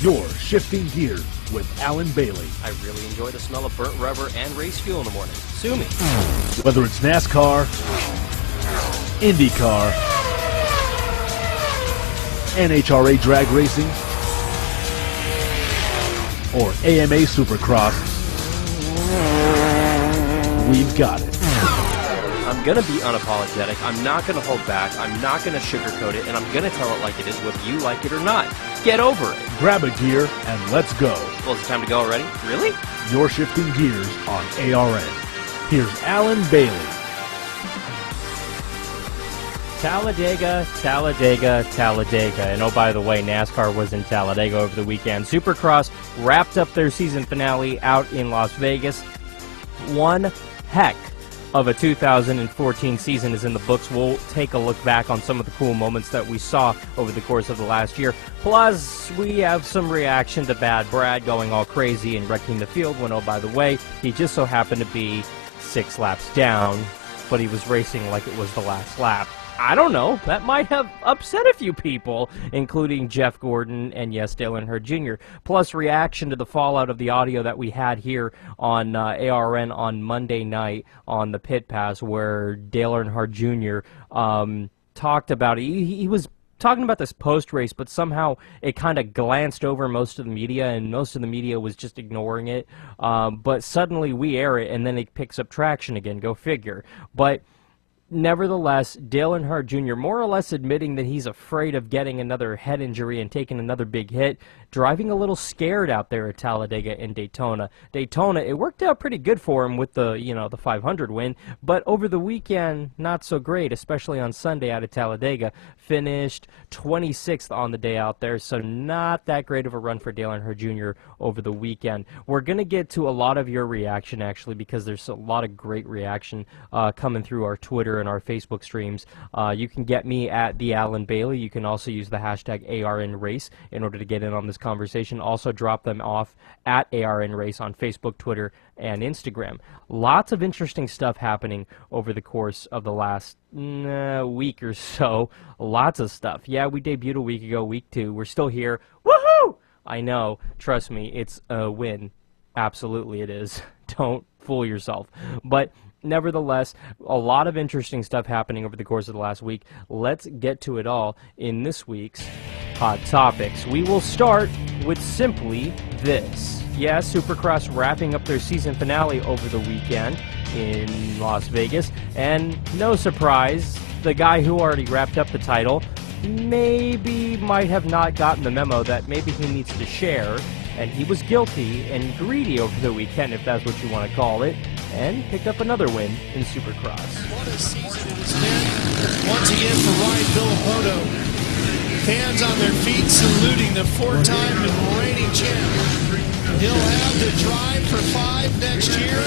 You're Shifting Gears with Alan Bailey. I really enjoy the smell of burnt rubber and race fuel in the morning. Sue me. Whether it's NASCAR, IndyCar, NHRA drag racing, or AMA Supercross, we've got it. I'm going to be unapologetic. I'm not going to hold back. I'm not going to sugarcoat it, and I'm going to tell it like it is, whether you like it or not. Get over it. Grab a gear and let's go. Well, it's time to go already? Really? You're Shifting Gears on ARN. Here's Alan Bailey. Talladega, Talladega, Talladega. And oh, by the way, NASCAR was in Talladega over the weekend. Supercross wrapped up their season finale out in Las Vegas. One heck of a 2014 season is in the books. We'll take a look back on some of the cool moments that we saw over the course of the last year. Plus, we have some reaction to Bad Brad going all crazy and wrecking the field when, oh, by the way, he just so happened to be 6 laps down, but he was racing like it was the last lap. I don't know. That might have upset a few people, including Jeff Gordon and, yes, Dale Earnhardt Jr. Plus, reaction to the fallout of the audio that we had here on ARN on Monday night on the Pit Pass, where Dale Earnhardt Jr. Talked about it. He was talking about this post-race, but somehow it kind of glanced over most of the media, and most of the media was just ignoring it. But suddenly we air it, and then it picks up traction again. Go figure. But nevertheless, Dale Earnhardt Jr. more or less admitting that he's afraid of getting another head injury and taking another big hit, driving a little scared out there at Talladega and Daytona. Daytona, it worked out pretty good for him with the, the 500 win, but over the weekend, not so great, especially on Sunday out at Talladega. Finished 26th on the day out there, so not that great of a run for Dale Earnhardt Jr. over the weekend. We're going to get to a lot of your reaction, actually, because there's a lot of great reaction coming through our Twitter and our Facebook streams. You can get me at the Alan Bailey. You can also use the hashtag ARNRace in order to get in on this conversation. Also drop them off at ARNRace on Facebook, Twitter, and Instagram. Lots of interesting stuff happening over the course of the last week or so. Lots of stuff. Yeah, we debuted a week ago, week 2. We're still here. Woohoo! I know. Trust me, it's a win. Absolutely it is. Don't fool yourself. But nevertheless, a lot of interesting stuff happening over the course of the last week. Let's get to it all in this week's Hot Topics. We will start with simply this. Yeah, Supercross wrapping up their season finale over the weekend in Las Vegas. And no surprise, the guy who already wrapped up the title might have not gotten the memo that maybe he needs to share. And he was guilty and greedy over the weekend, if that's what you want to call it, and picked up another win in Supercross. What a season it has been, once again, for Ryan Villopoto. Fans on their feet saluting the 4-time and reigning champ. He'll have the drive for 5 next year.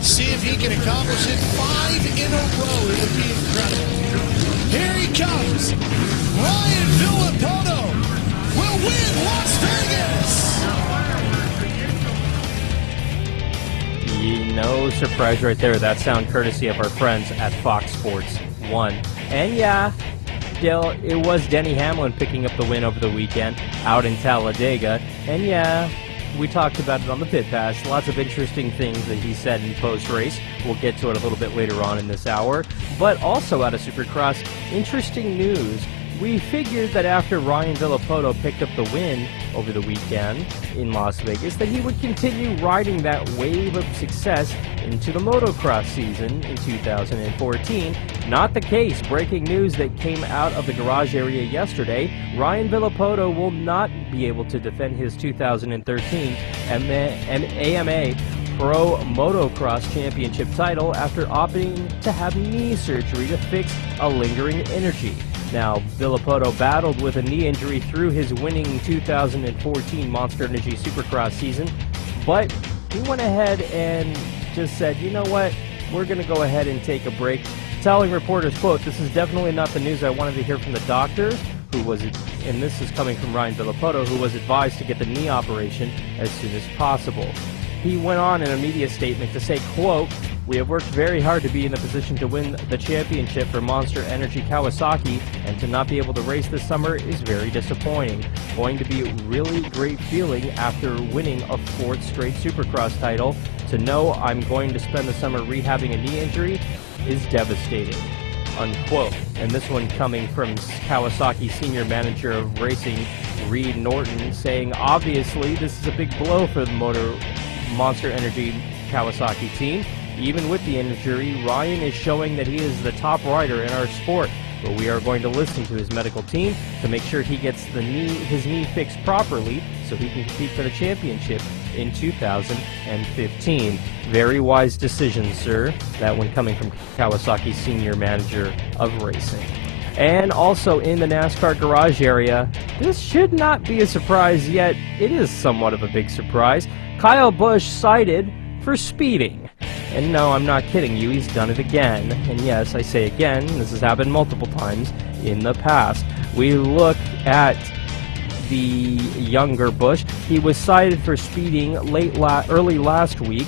See if he can accomplish it 5 in a row. It would be incredible. Here he comes. Ryan Villopoto will win Las Vegas. No surprise right there. That sound courtesy of our friends at Fox Sports 1. And yeah, it was Denny Hamlin picking up the win over the weekend out in Talladega. And yeah, we talked about it on the Pit Pass. Lots of interesting things that he said in post-race. We'll get to it a little bit later on in this hour. But also out of Supercross, interesting news. We figured that after Ryan Villopoto picked up the win over the weekend in Las Vegas, that he would continue riding that wave of success into the motocross season in 2014. Not the case. Breaking news that came out of the garage area yesterday, Ryan Villopoto will not be able to defend his 2013 AMA Pro Motocross Championship title after opting to have knee surgery to fix a lingering injury. Now, Villopoto battled with a knee injury through his winning 2014 Monster Energy Supercross season, but he went ahead and just said, you know what, we're going to go ahead and take a break. Telling reporters, quote, "This is definitely not the news I wanted to hear from the doctors," and this is coming from Ryan Villopoto, who was advised to get the knee operation as soon as possible. He went on in a media statement to say, quote, We have worked very hard to be in a position to win the championship for Monster Energy Kawasaki, and to not be able to race this summer is very disappointing. Going to be a really great feeling after winning a 4th straight Supercross title. To know I'm going to spend the summer rehabbing a knee injury is devastating." Unquote. And this one coming from Kawasaki Senior Manager of Racing, Reed Norton, saying, "Obviously, this is a big blow for the Monster Energy Kawasaki team. Even with the injury, Ryan is showing that he is the top rider in our sport. But we are going to listen to his medical team to make sure he gets his knee fixed properly so he can compete for the championship in 2015. Very wise decision, sir. That one coming from Kawasaki Senior Manager of Racing. And also in the NASCAR garage area, this should not be a surprise, yet it is somewhat of a big surprise. Kyle Busch cited for speeding. And no, I'm not kidding you, he's done it again. And yes, I say again, this has happened multiple times in the past. We look at the younger Busch. He was cited for speeding early last week.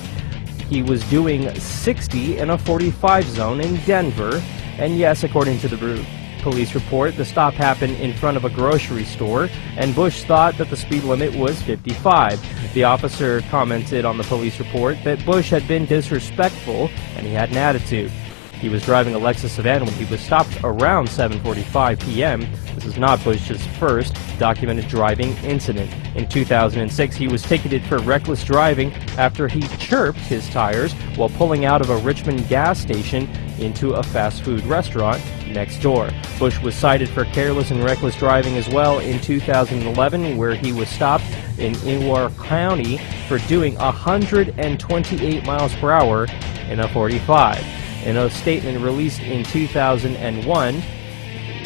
He was doing 60 in a 45 zone in Denver. And yes, according to the police report, the stop happened in front of a grocery store, and Busch thought that the speed limit was 55. The officer commented on the police report that Busch had been disrespectful and he had an attitude. He was driving a Lexus sedan when he was stopped around 7:45 p.m. This is not Busch's first documented driving incident. In 2006, he was ticketed for reckless driving after he chirped his tires while pulling out of a Richmond gas station into a fast food restaurant next door. Busch was cited for careless and reckless driving as well in 2011, where he was stopped in Inwar County for doing 128 miles per hour in a 45. In a statement released in 2001,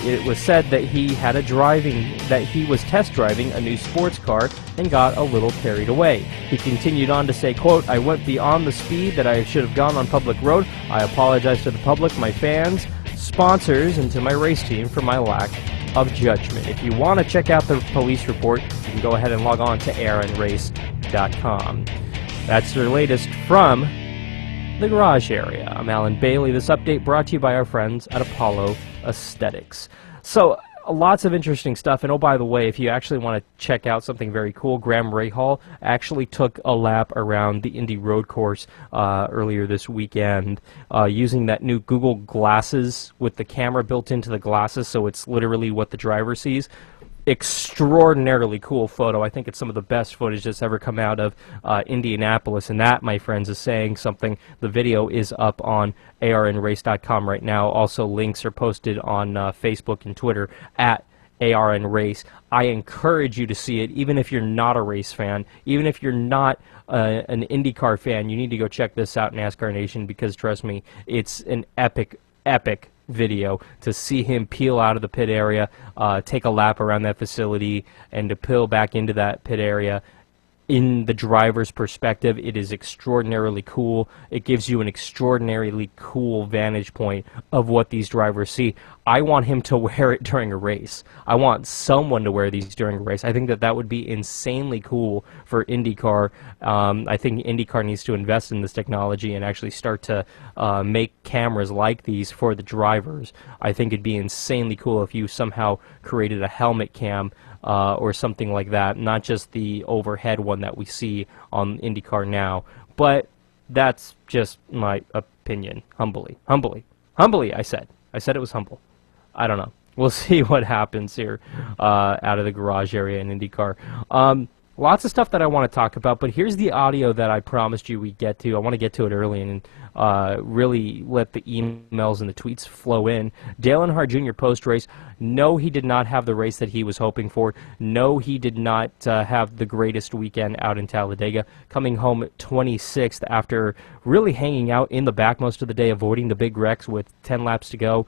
it was said that he was test driving a new sports car and got a little carried away. He continued on to say, quote, "I went beyond the speed that I should have gone on public road. I apologize to the public, my fans, sponsors, and to my race team for my lack of judgment." If you want to check out the police report, you can go ahead and log on to airandrace.com. That's the latest from the garage area. I'm Alan Bailey. This update brought to you by our friends at Apollo Aesthetics. So, lots of interesting stuff. And oh, by the way, if you actually want to check out something very cool, Graham Rahal actually took a lap around the Indy Road Course earlier this weekend using that new Google Glasses with the camera built into the glasses, so it's literally what the driver sees. Extraordinarily cool photo. I think it's some of the best footage that's ever come out of Indianapolis, and that, my friends, is saying something. The video is up on arnrace.com right now. Also, links are posted on Facebook and Twitter at ARNRace. I encourage you to see it, even if you're not a race fan, even if you're not an IndyCar fan. You need to go check this out, NASCAR Nation, because trust me, it's an epic video to see him peel out of the pit area, take a lap around that facility, and to peel back into that pit area. In the driver's perspective, it is extraordinarily cool. It gives you an extraordinarily cool vantage point of what these drivers see. I want him to wear it during a race. I want someone to wear these during a race. I think that that would be insanely cool for IndyCar. I think IndyCar needs to invest in this technology and actually start to make cameras like these for the drivers. I think it'd be insanely cool if you somehow created a helmet cam or something like that, not just the overhead one that we see on IndyCar now. But that's just my opinion. Humbly, I said it was humble. I don't know. We'll see what happens here out of the garage area in IndyCar. Lots of stuff that I want to talk about, but here's the audio that I promised you we'd get to. I want to get to it early and really let the emails and the tweets flow in. Dale Earnhardt Jr. post-race, no, he did not have the race that he was hoping for. No, he did not have the greatest weekend out in Talladega. Coming home 26th after really hanging out in the back most of the day, avoiding the big wrecks with 10 laps to go.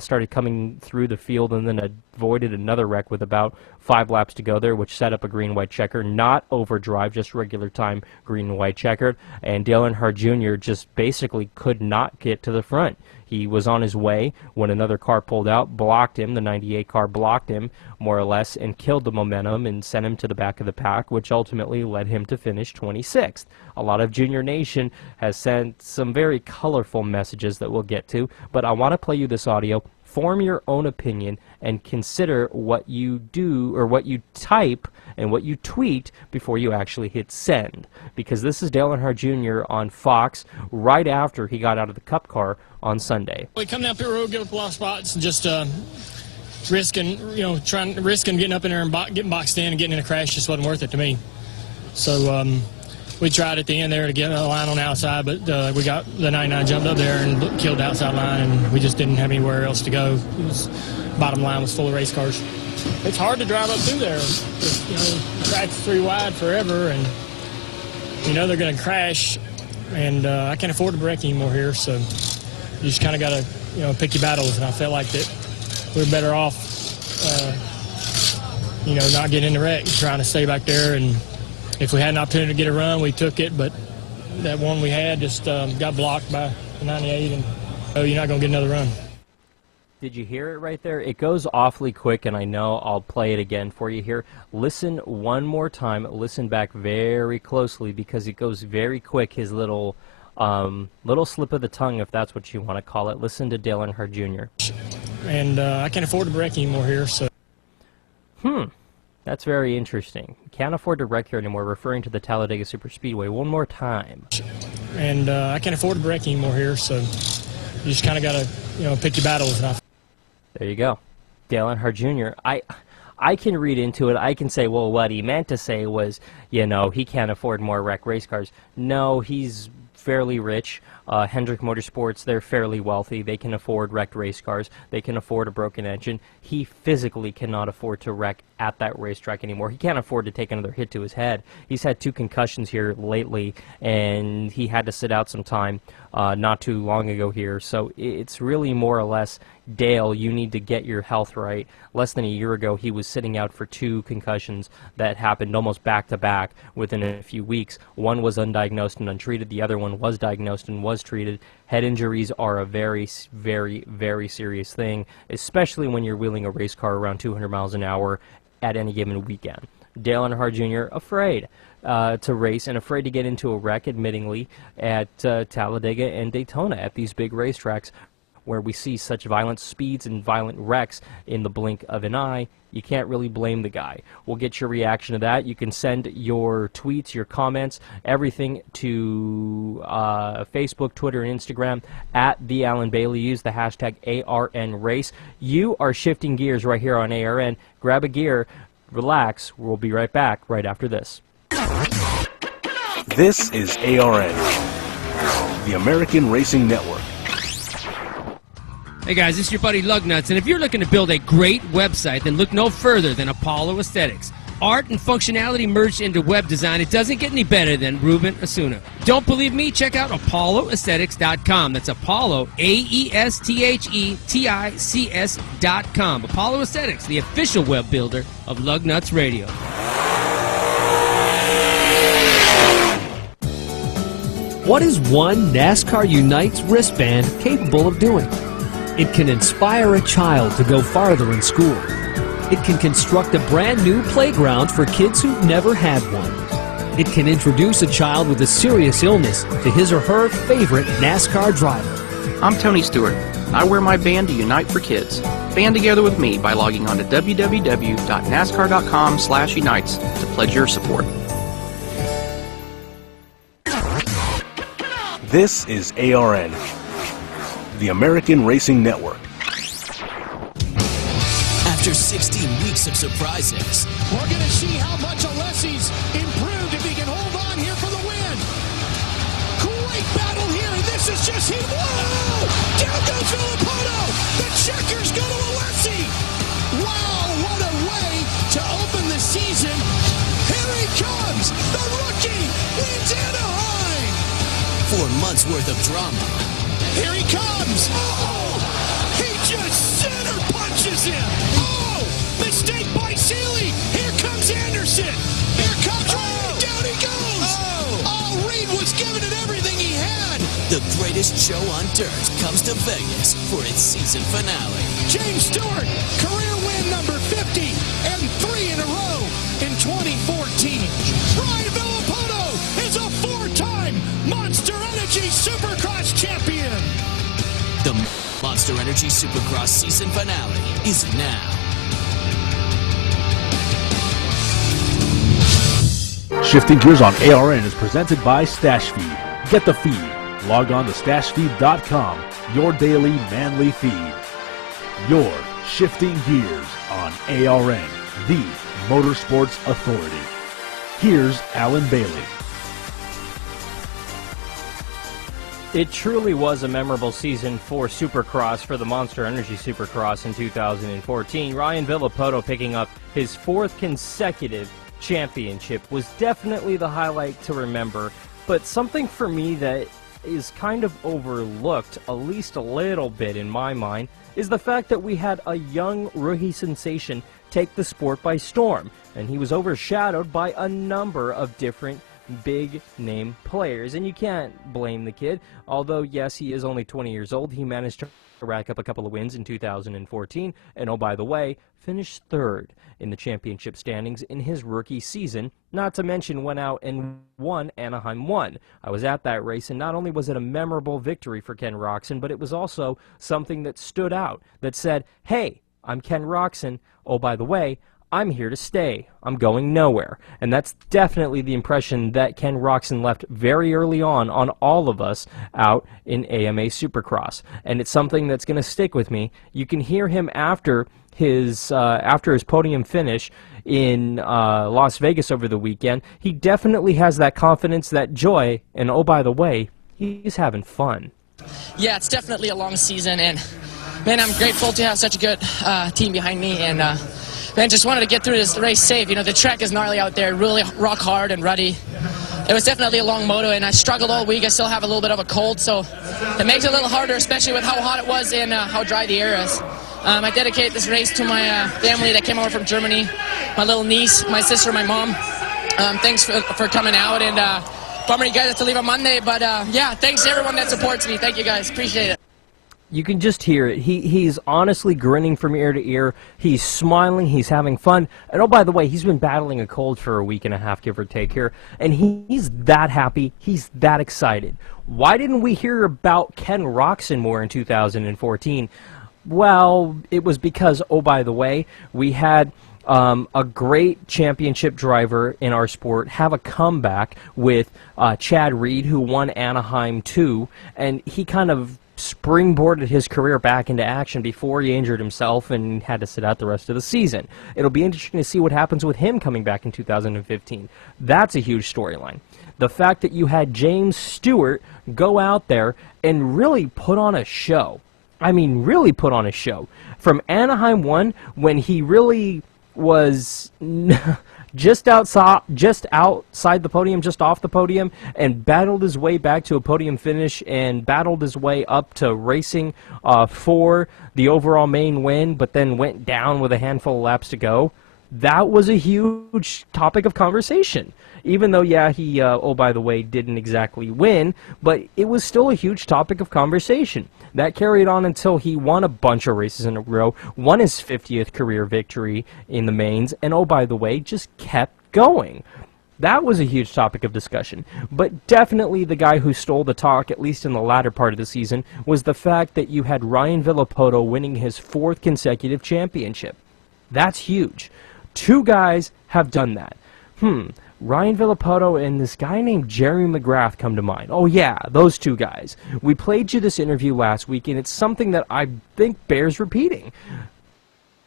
Started coming through the field and then avoided another wreck with about 5 laps to go there, which set up a green-white checker. Not overdrive, just regular time green-white checkered. And Dale Earnhardt Jr. just basically could not get to the front. He was on his way when another car pulled out, blocked him. The 98 car blocked him, more or less, and killed the momentum and sent him to the back of the pack, which ultimately led him to finish 26th. A lot of Junior Nation has sent some very colorful messages that we'll get to, but I want to play you this audio. Form your own opinion and consider what you do or what you type and what you tweet before you actually hit send. Because this is Dale Earnhardt Jr. on Fox right after he got out of the Cup car on Sunday. We come down pit road, get up a lot of spots, and just risking getting up in there and getting boxed in and getting in a crash just wasn't worth it to me. So we tried at the end there to get a line on the outside, but we got the 99 jumped up there and killed the outside line, and we just didn't have anywhere else to go. Bottom line was full of race cars. It's hard to drive up through there. The track's 3 wide forever, and they're going to crash, and I can't afford to wreck anymore here, so you just kind of got to pick your battles, and I felt like that we were better off not getting in the wreck, trying to stay back there. And if we had an opportunity to get a run, we took it, but that one we had just got blocked by the 98, and you're not going to get another run. Did you hear it right there? It goes awfully quick, and I know I'll play it again for you here. Listen one more time. Listen back very closely because it goes very quick, his little slip of the tongue, if that's what you want to call it. Listen to Dale Earnhardt Jr. And I can't afford to wreck anymore here, so. That's very interesting. Can't afford to wreck here anymore, referring to the Talladega Superspeedway. One more time. And I can't afford to wreck anymore here, so you just kind of got to, pick your battles. There you go. Dale Earnhardt Jr. I can read into it. I can say, well, what he meant to say was, he can't afford more wreck race cars. No, he's fairly rich. Hendrick Motorsports, they're fairly wealthy. They can afford wrecked race cars. They can afford a broken engine. He physically cannot afford to wreck at that racetrack anymore. He can't afford to take another hit to his head. He's had 2 concussions here lately, and he had to sit out some time not too long ago here. So it's really more or less, Dale, you need to get your health right. Less than a year ago, he was sitting out for 2 concussions that happened almost back-to-back within a few weeks. One was undiagnosed and untreated. The other one was diagnosed and was treated. Head injuries are a very, very, very serious thing, especially when you're wheeling a race car around 200 miles an hour at any given weekend. Dale Earnhardt Jr. afraid to race and afraid to get into a wreck, admittingly, at Talladega and Daytona at these big racetracks where we see such violent speeds and violent wrecks in the blink of an eye. You can't really blame the guy. We'll get your reaction to that. You can send your tweets, your comments, everything to Facebook, Twitter, and Instagram at The Alan Bailey. Use the hashtag ARNRace. You are shifting gears right here on ARN. Grab a gear, relax. We'll be right back right after this. This is ARN, the American Racing Network. Hey guys, this is your buddy Lugnuts, and if you're looking to build a great website, then look no further than Apollo Aesthetics. Art and functionality merged into web design. It doesn't get any better than Ruben Asuna. Don't believe me? Check out ApolloAesthetics.com. That's Apollo, AESTHETICS.com. Apollo Aesthetics, the official web builder of Lugnuts Radio. What is one NASCAR Unites wristband capable of doing? It can inspire a child to go farther in school. It can construct a brand new playground for kids who've never had one. It can introduce a child with a serious illness to his or her favorite NASCAR driver. I'm Tony Stewart. I wear my band to Unite for Kids. Band together with me by logging on to www.nascar.com/unites to pledge your support. This is ARN, the American Racing Network. After 16 weeks of surprises, we're going to see how much Alessi's improved if he can hold on here for the win. Great battle here, and this is just he. Whoa! Down goes Villopoto. The checkers go to Alessi. Wow, what a way to open the season. Here he comes, the rookie wins Anaheim. 4 months worth of drama. Here he comes. Oh, he just center punches him. Oh, mistake by Seeley. Here comes Anderson. Here comes Reed. Down he goes. Oh, Reed was giving it everything he had. The greatest greatest show on dirt comes to Vegas for its season finale. James Stewart, career win number 50 and 3 in a row in 2014. Ryan Villopoto is a 4-time Monster Energy Supercross champion. The Monster Energy Supercross season finale is now. Shifting Gears on ARN is presented by Stash Feed. Get the feed. Log on to stashfeed.com, your daily manly feed. Your Shifting Gears on ARN, the Motorsports Authority. Here's Alan Bailey. It truly was a memorable season for Supercross, for the Monster Energy Supercross in 2014. Ryan Villopoto picking up his 4th consecutive championship was definitely the highlight to remember, but something for me that is kind of overlooked, at least a little bit in my mind, is the fact that we had a young rookie sensation take the sport by storm, and he was overshadowed by a number of different big-name players, and you can't blame the kid. Although, yes, he is only 20 years old, he managed to rack up a couple of wins in 2014, and oh, by the way, finished 3rd in the championship standings in his rookie season, not to mention went out and won Anaheim 1. I was at that race, and not only was it a memorable victory for Ken Roczen, but it was also something that stood out, that said, hey, I'm Ken Roczen, oh, by the way, I'm here to stay. I'm going nowhere. And that's definitely the impression that Ken Roczen left very early on all of us out in AMA Supercross. And it's something that's going to stick with me. You can hear him after his podium finish in Las Vegas over the weekend. He definitely has that confidence, that joy, and oh, by the way, he's having fun. Yeah, it's definitely a long season, and man, I'm grateful to have such a good team behind me, and man, just wanted to get through this race safe. You know, the track is gnarly out there, really rock hard and ruddy. It was definitely a long moto, and I struggled all week. I still have a little bit of a cold, so it makes it a little harder, especially with how hot it was and how dry the air is. I dedicate this race to my family that came over from Germany, my little niece, my sister, my mom. Thanks for coming out, and bummer you guys have to leave on Monday, but yeah, thanks to everyone that supports me. Thank you guys, appreciate it. You can just hear it. He's honestly grinning from ear to ear. He's smiling. He's having fun. And oh, by the way, he's been battling a cold for a week and a half, give or take here. And he's that happy. He's that excited. Why didn't we hear about Ken Roczen more in 2014? Well, it was because, oh, by the way, we had a great championship driver in our sport have a comeback with Chad Reed, who won Anaheim 2, and he kind of springboarded his career back into action before he injured himself and had to sit out the rest of the season. It'll be interesting to see what happens with him coming back in 2015. That's a huge storyline. The fact that you had James Stewart go out there and really put on a show. I mean, really put on a show. From Anaheim 1, when he really was just outside the podium, just off the podium, and battled his way back to a podium finish and battled his way up to racing for the overall main win, but then went down with a handful of laps to go. That was a huge topic of conversation. Even though, yeah, he, oh, by the way, didn't exactly win, but it was still a huge topic of conversation. That carried on until he won a bunch of races in a row, won his 50th career victory in the mains, and oh, by the way, just kept going. That was a huge topic of discussion. But definitely the guy who stole the talk, at least in the latter part of the season, was the fact that you had Ryan Villopoto winning his 4th consecutive championship. That's huge. 2 guys have done that. Ryan Villopoto and this guy named Jeremy McGrath come to mind. Oh yeah, those 2 guys. We played you this interview last week, and it's something that I think bears repeating.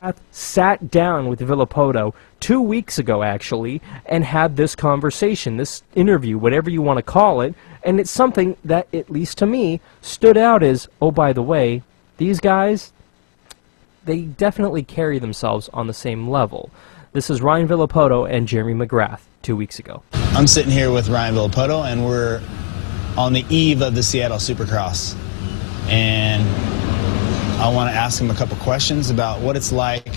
I sat down with Villopoto 2 weeks ago, actually, and had this conversation, this interview, whatever you want to call it, and it's something that, at least to me, stood out as, oh, by the way, these guys, they definitely carry themselves on the same level. This is Ryan Villopoto and Jeremy McGrath 2 weeks ago. I'm sitting here with Ryan Villopoto, and we're on the eve of the Seattle Supercross. And I want to ask him a couple questions about what it's like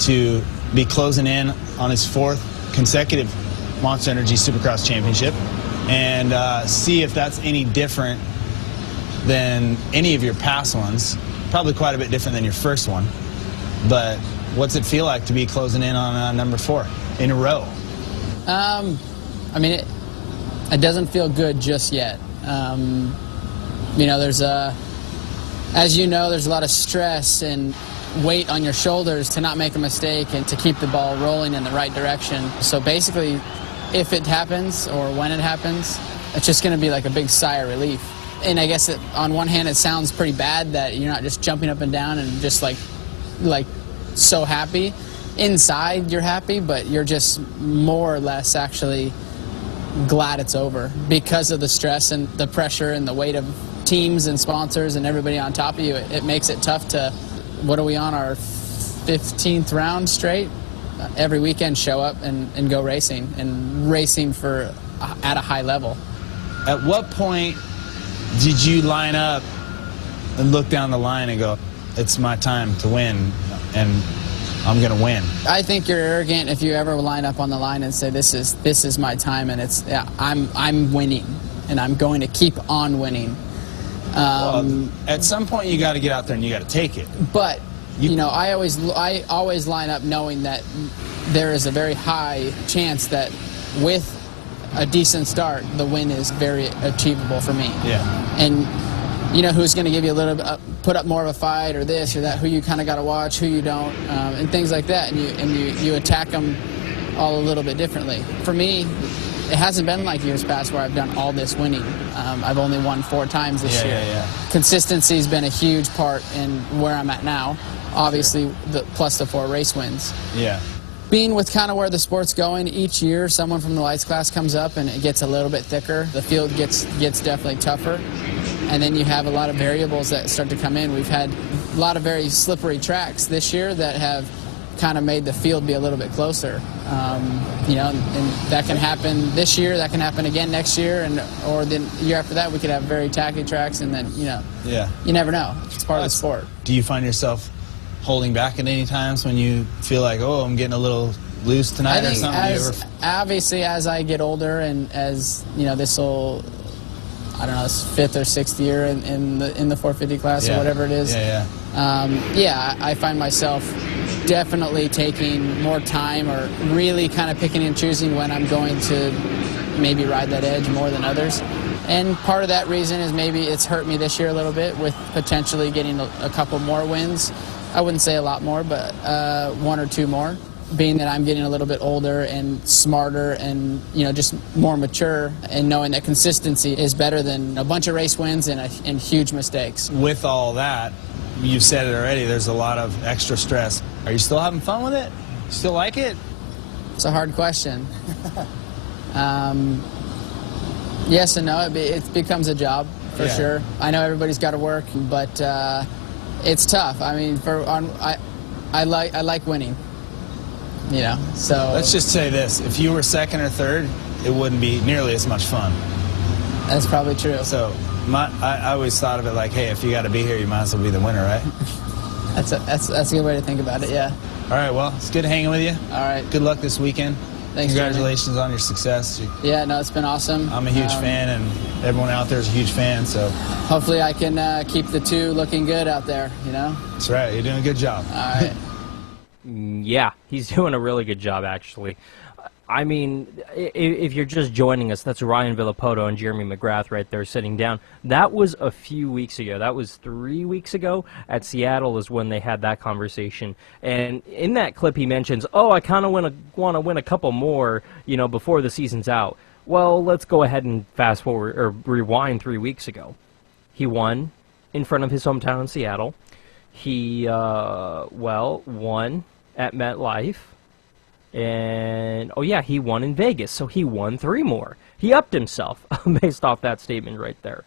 to be closing in on his 4th consecutive Monster Energy Supercross Championship, and see if that's any different than any of your past ones. Probably quite a bit different than your first one. But what's it feel like to be closing in on number 4 in a row? I mean, it doesn't feel good just yet. You know, as you know, there's a lot of stress and weight on your shoulders to not make a mistake and to keep the ball rolling in the right direction. So basically, if it happens or when it happens, it's just going to be like a big sigh of relief. And I guess on one hand, it sounds pretty bad that you're not just jumping up and down and just like so happy. Inside, you're happy, but you're just more or less actually glad it's over because of the stress and the pressure and the weight of teams and sponsors and everybody on top of you. It makes it tough to, what are we on, our 15th round straight? Every weekend show up and go racing, and racing at a high level. At what point did you line up and look down the line and go, it's my time to win and I'm going to win? I think you're arrogant if you ever line up on the line and say, this is my time, and I'm winning and I'm going to keep on winning. Well, at some point you got to get out there and you got to take it. But you know, I always line up knowing that there is a very high chance that with a decent start, the win is very achievable for me. Yeah. And you know who's going to give you a little bit, put up more of a fight or this or that, who you kind of got to watch, who you don't, and things like that. And you attack them all a little bit differently. For me, it hasn't been like years past where I've done all this winning. I've only won 4 times this year. Yeah. Consistency has been a huge part in where I'm at now. Obviously, plus the 4 race wins. Yeah. Being with kind of where the sport's going, each year someone from the lights class comes up and it gets a little bit thicker. The field gets definitely tougher. And then you have a lot of variables that start to come in. We've had a lot of very slippery tracks this year that have kind of made the field be a little bit closer. You know, and that can happen this year, that can happen again next year, or the year after that we could have very tacky tracks, and then, you know, you never know. It's part of the sport. Do you find yourself holding back at any times when you feel like, oh, I'm getting a little loose tonight or something? Obviously, as I get older and as, you know, this will, I don't know, it's 5th or 6th year in the 450 class or whatever it is. I find myself definitely taking more time or really kind of picking and choosing when I'm going to maybe ride that edge more than others. And part of that reason is maybe it's hurt me this year a little bit with potentially getting a couple more wins. I wouldn't say a lot more, but 1 or 2 more. Being that I'm getting a little bit older and smarter and, you know, just more mature, and knowing that consistency is better than a bunch of race wins and huge mistakes. With all that, you've said it already, there's a lot of extra stress. Are you still having fun with it? Still like it? It's a hard question. Yes and no. It becomes a job for sure. I know everybody's got to work, but it's tough. I mean, I like winning. You know, so let's just say this: if you were 2nd or 3rd, it wouldn't be nearly as much fun. That's probably true. So I always thought of it like, hey, if you got to be here, you might as well be the winner, right? That's a good way to think about it. Yeah. All right. Well, it's good hanging with you. All right. Good luck this weekend. Thanks. Congratulations on your success. Yeah. No, it's been awesome. I'm a huge fan, and everyone out there is a huge fan. So hopefully, I can keep the 2 looking good out there. You know. That's right. You're doing a good job. All right. Yeah, he's doing a really good job, actually. I mean, if you're just joining us, that's Ryan Villopoto and Jeremy McGrath right there sitting down. That was a few weeks ago. That was 3 weeks ago at Seattle is when they had that conversation. And in that clip, he mentions, oh, I kind of want to win a couple more, you know, before the season's out. Well, let's go ahead and fast forward or rewind 3 weeks ago. He won in front of his hometown in Seattle. He, won at MetLife. And, oh yeah, he won in Vegas, so he won 3 more. He upped himself based off that statement right there.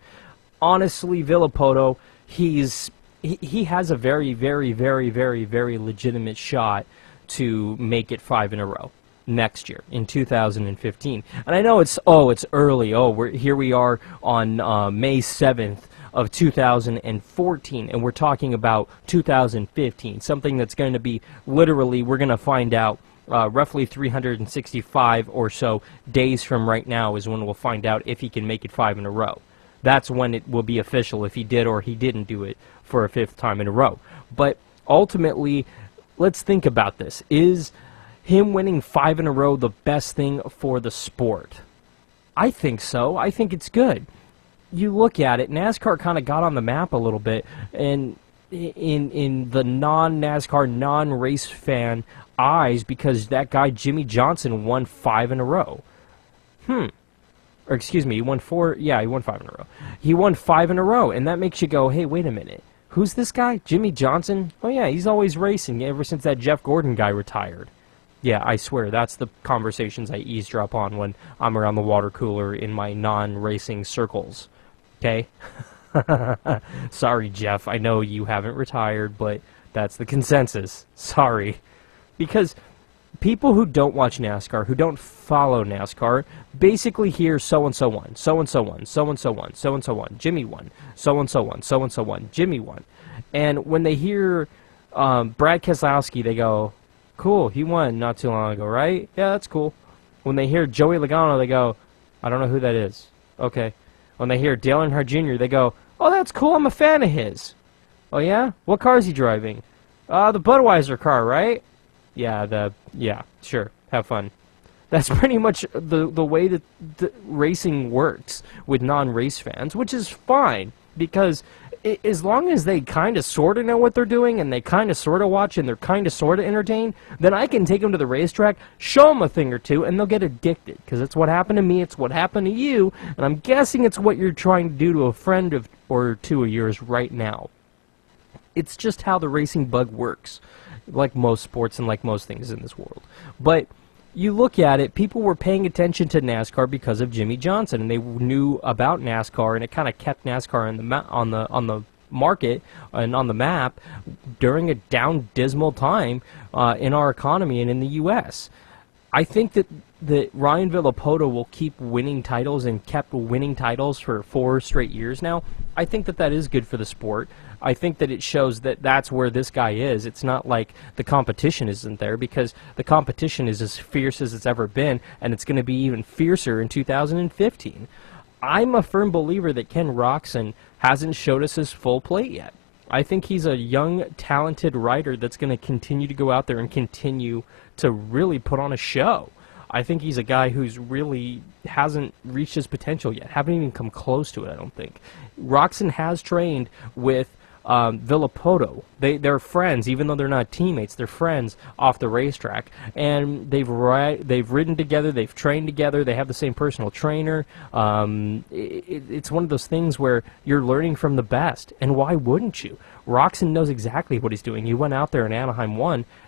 Honestly, Villopoto, he has a very, very, very, very, very legitimate shot to make it 5 in a row next year in 2015. And I know it's early. Here we are on May 7th. Of 2014, and we're talking about 2015, something that's going to be literally, we're going to find out roughly 365 or so days from right now is when we'll find out if he can make it 5 in a row. That's when it will be official if he did or he didn't do it for a 5th time in a row. But ultimately, let's think about this. Is him winning 5 in a row the best thing for the sport? I think so. I think it's good. You look at it, NASCAR kind of got on the map a little bit, and in the non-NASCAR, non-race fan eyes, because that guy Jimmy Johnson won 5 in a row. Or excuse me, he won 4. Yeah, he won 5 in a row. He won 5 in a row, and that makes you go, hey, wait a minute. Who's this guy? Jimmy Johnson? Oh, yeah, he's always racing ever since that Jeff Gordon guy retired. Yeah, I swear, that's the conversations I eavesdrop on when I'm around the water cooler in my non-racing circles. Okay? Sorry, Jeff. I know you haven't retired, but that's the consensus. Sorry. Because people who don't watch NASCAR, who don't follow NASCAR, basically hear so-and-so won, so-and-so won, so-and-so won, so-and-so won, Jimmy won, so-and-so won, so-and-so won, Jimmy won. And when they hear Brad Keselowski, they go, cool, he won not too long ago, right? Yeah, that's cool. When they hear Joey Logano, they go, I don't know who that is. Okay. When they hear Dale Earnhardt Jr., they go, oh, that's cool, I'm a fan of his. Oh, yeah? What car is he driving? The Budweiser car, right? Yeah, sure, have fun. That's pretty much the way that the racing works with non-race fans, which is fine, because as long as they kind of sort of know what they're doing and they kind of sort of watch and they're kind of sort of entertained, then I can take them to the racetrack, show them a thing or two, and they'll get addicted, because it's what happened to me, it's what happened to you, and I'm guessing it's what you're trying to do to a friend or two of yours right now. It's just how the racing bug works, like most sports and like most things in this world. But you look at it, people were paying attention to NASCAR because of Jimmy Johnson, and they knew about NASCAR, and it kind of kept NASCAR on the market and on the map during a down, dismal time in our economy and in the U.S. I think that Ryan Villopoto will keep winning titles and kept winning titles for 4 straight years now. I think that is good for the sport. I think that it shows that that's where this guy is. It's not like the competition isn't there, because the competition is as fierce as it's ever been, and it's going to be even fiercer in 2015. I'm a firm believer that Ken Roczen hasn't showed us his full plate yet. I think he's a young, talented rider that's going to continue to go out there and continue to really put on a show. I think he's a guy who's really hasn't reached his potential yet. Haven't even come close to it, I don't think. Roczen has trained with Villopoto. They're friends, even though they're not teammates. They're friends off the racetrack, and they've ridden together. They've trained together. They have the same personal trainer. It's one of those things where you're learning from the best, and why wouldn't you? Roczen knows exactly what he's doing. He went out there in Anaheim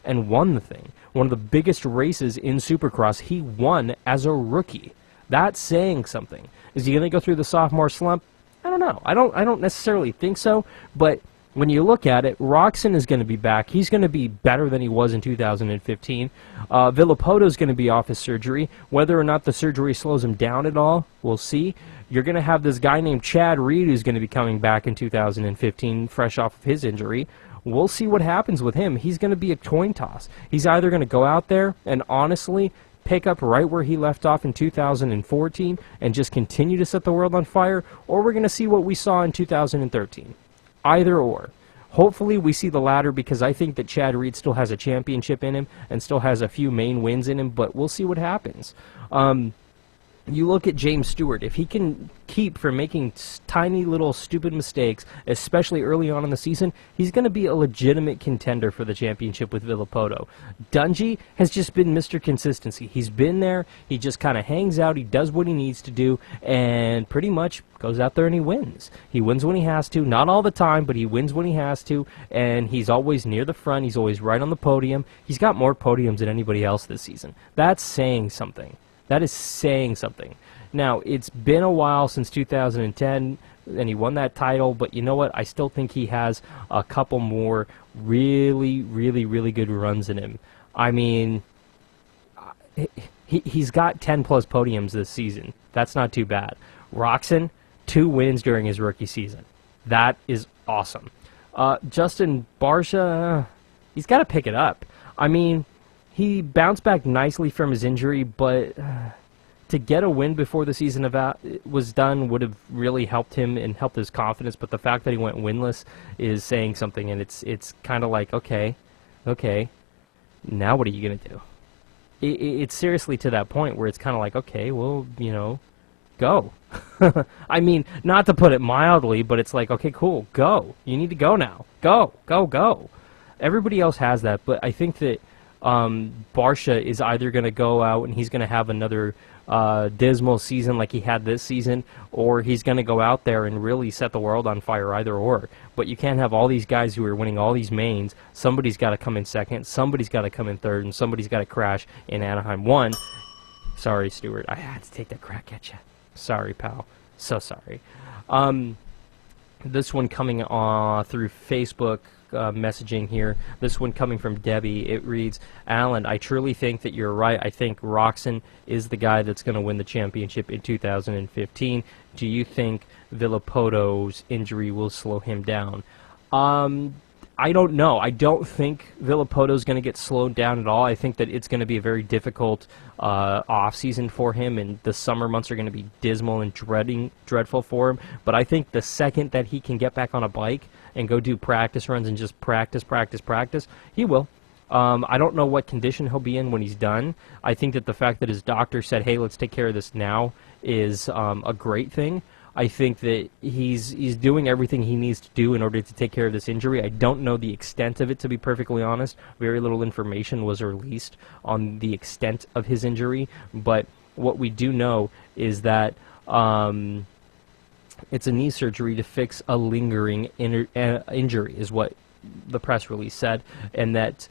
and won the thing. One of the biggest races in Supercross. He won as a rookie. That's saying something. Is he going to go through the sophomore slump? I don't know. I don't necessarily think so, but when you look at it, Roczen is going to be back. He's going to be better than he was in 2015. Villopoto is going to be off his surgery. Whether or not the surgery slows him down at all, we'll see. You're going to have this guy named Chad Reed who's going to be coming back in 2015, fresh off of his injury. We'll see what happens with him. He's going to be a coin toss. He's either going to go out there and honestly pick up right where he left off in 2014 and just continue to set the world on fire, or we're going to see what we saw in 2013. Either or. Hopefully we see the latter, because I think that Chad Reed still has a championship in him and still has a few main wins in him, but we'll see what happens. You look at James Stewart. If he can keep from making tiny little stupid mistakes, especially early on in the season, he's going to be a legitimate contender for the championship with Villopoto. Dungey has just been Mr. Consistency. He's been there. He just kind of hangs out. He does what he needs to do and pretty much goes out there and he wins. He wins when he has to. Not all the time, but he wins when he has to, and he's always near the front. He's always right on the podium. He's got more podiums than anybody else this season. That's saying something. That is saying something. Now, it's been a while since 2010, and he won that title, but you know what? I still think he has a couple more really, really, really good runs in him. I mean, he's got 10-plus podiums this season. That's not too bad. Roczen, 2 wins during his rookie season. That is awesome. Justin Barcia, he's got to pick it up. I mean, he bounced back nicely from his injury, but to get a win before the season was done would have really helped him and helped his confidence, but the fact that he went winless is saying something, and it's kind of like, okay, now what are you going to do? It's seriously to that point where it's kind of like, okay, well, go. I mean, not to put it mildly, but it's like, okay, cool, go. You need to go now. Go. Everybody else has that, but I think that Barcia is either going to go out and he's going to have another dismal season like he had this season, or he's going to go out there and really set the world on fire, either or. But you can't have all these guys who are winning all these mains. Somebody's got to come in second, somebody's got to come in third, and somebody's got to crash in Anaheim 1. Sorry, Stuart, I had to take that crack at you. Sorry, pal. So sorry. This one coming through Facebook messaging here. This one coming from Debbie. It reads, Alan, I truly think that you're right. I think Roczen is the guy that's going to win the championship in 2015. Do you think Villopoto's injury will slow him down? I don't know. I don't think Villopoto's going to get slowed down at all. I think that it's going to be a very difficult off-season for him, and the summer months are going to be dismal and dreadful for him. But I think the second that he can get back on a bike and go do practice runs and just practice, he will. I don't know what condition he'll be in when he's done. I think that the fact that his doctor said, hey, let's take care of this now is a great thing. I think that he's doing everything he needs to do in order to take care of this injury. I don't know the extent of it, to be perfectly honest. Very little information was released on the extent of his injury, but what we do know is that it's a knee surgery to fix a lingering injury, is what the press release said, and that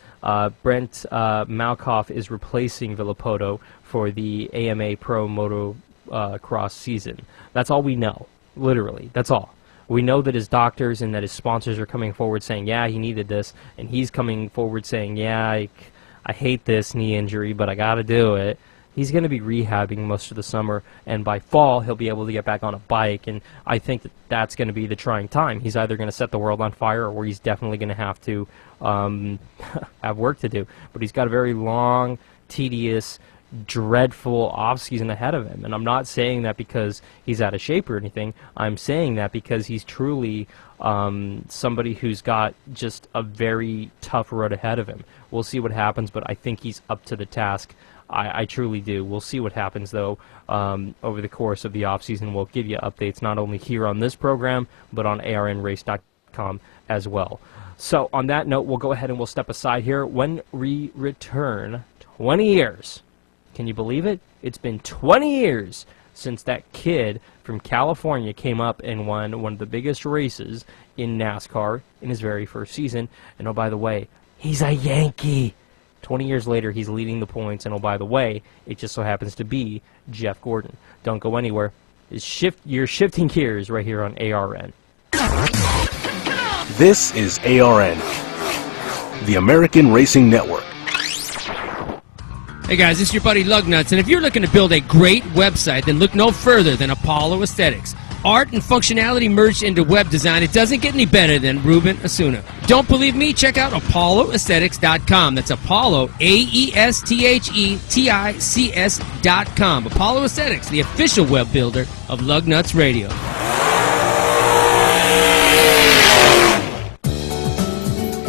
Brent Malkoff is replacing Villopoto for the AMA Pro Moto Cross season. That's all we know, literally. That's all. We know that his doctors and that his sponsors are coming forward saying, yeah, he needed this, and he's coming forward saying, yeah, I hate this knee injury, but I got to do it. He's going to be rehabbing most of the summer, and by fall, he'll be able to get back on a bike, and I think that that's going to be the trying time. He's either going to set the world on fire, or he's definitely going to have to have work to do. But he's got a very long, tedious, dreadful off-season ahead of him, and I'm not saying that because he's out of shape or anything. I'm saying that because he's truly somebody who's got just a very tough road ahead of him. We'll see what happens, but I think he's up to the task. I truly do. We'll see what happens, though, over the course of the off-season. We'll give you updates not only here on this program, but on arnrace.com as well. So on that note, we'll go ahead and we'll step aside here. When we return, 20 years. Can you believe it? It's been 20 years since that kid from California came up and won one of the biggest races in NASCAR in his very first season. And oh, by the way, he's a Yankee. 20 years later, he's leading the points. And oh, by the way, it just so happens to be Jeff Gordon. Don't go anywhere. You're shifting gears right here on ARN. This is ARN, the American Racing Network. Hey guys, this is your buddy Lugnuts, and if you're looking to build a great website, then look no further than Apollo Aesthetics. Art and functionality merged into web design. It doesn't get any better than Ruben Osuna. Don't believe me? Check out ApolloAesthetics.com. That's Apollo, AESTHETICS.com. Apollo Aesthetics, the official web builder of Lugnuts Radio.